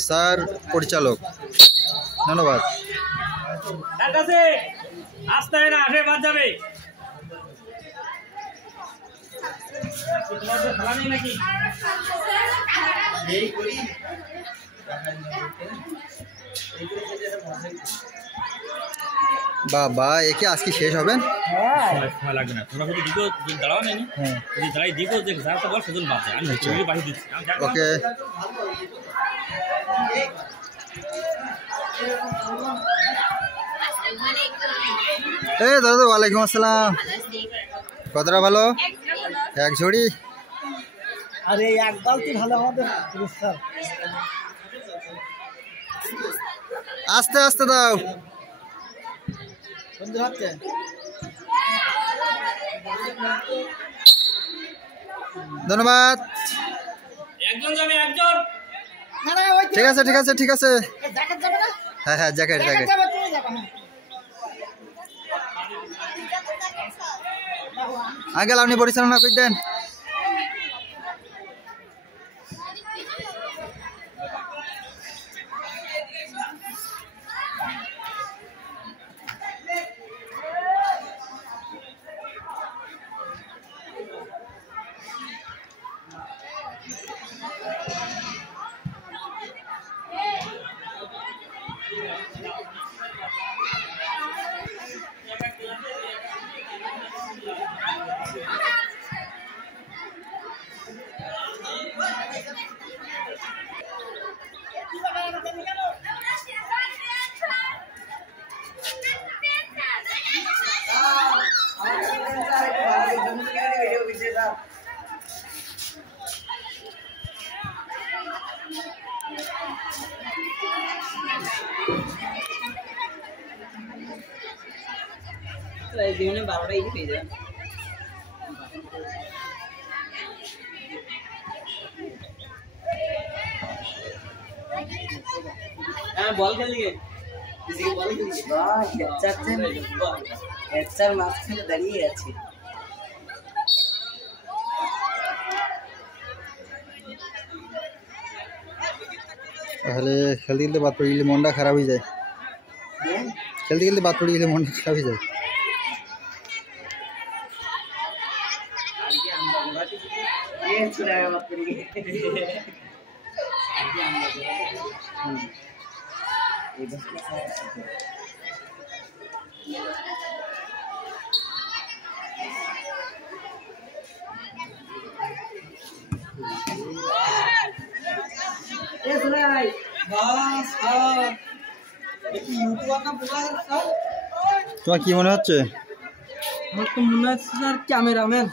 Sir পরিচালক ধন্যবাদ। আসতে না আসে বাদ যাবে নাকি বাবা একে আজকে শেষ হবে সময় লাগবে না তোমরা যদি দিগো দাঁড়াও না যদি দাঁড়াই দিগো যে যার তো বল সেজন বাজে আমি তুমি বাড়ি দিচ্ছি ওকে দাদা ওয়ালাইকুম আসসালাম কতটা ভালো এক ঝুড়ি আরে এক বালতি ভালো আমাদের পুরস্কার আস্তে আস্তে দাও বন্ধু হচ্ছে ধন্যবাদ একজন যাবে একজন ঠিক আছে ঠিক আছে ঠিক আছে হ্যাঁ হ্যাঁ জ্যাকেট জ্যাকেট আঙ্কেল আপনি পরিচালনা করে দেন জীবনে 12টাই পেয়ে যাবে হ্যাঁ বল খেলি বল খেলি হেডচার মাঝখানে দাঁড়িয়ে আছে তাহলে খেলতে খেলতে বাদ পড়ে গেলে মনটা খারাপ হয়ে যায় খেলতে খেলতে বাদ পড়ে গেলে মনটা খারাপ হয়ে যায় তোমার কি মনে হচ্ছে আমার তো মনে হচ্ছে স্যার ক্যামেরাম্যান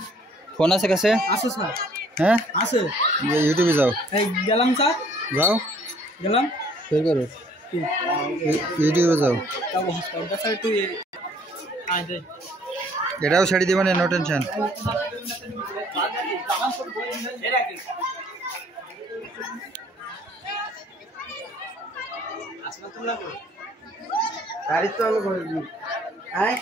ফোন আছে কাছে আছে স্যার হ্যাঁ আছে ইউটিউবে যাও এই গেলাম স্যার যাও গেলাম বের করো ইউটিউবে যাও স্যার তুই এটাও ছাড়ি দিবেন নো টেনশন গাড়ি তো আমি করে দিই হ্যাঁ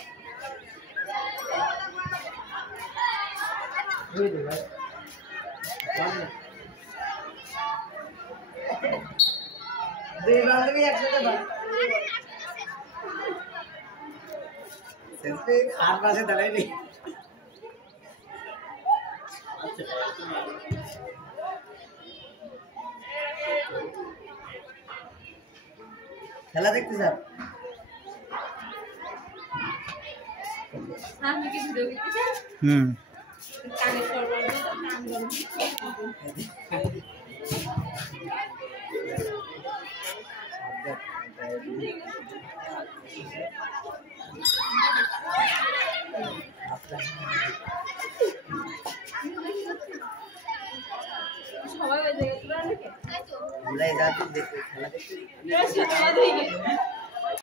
পাশে দাঁড়াই নেই খেলা দেখতে স্যার হুম আমরা এই রাতে দেখতে খেলা দেখতে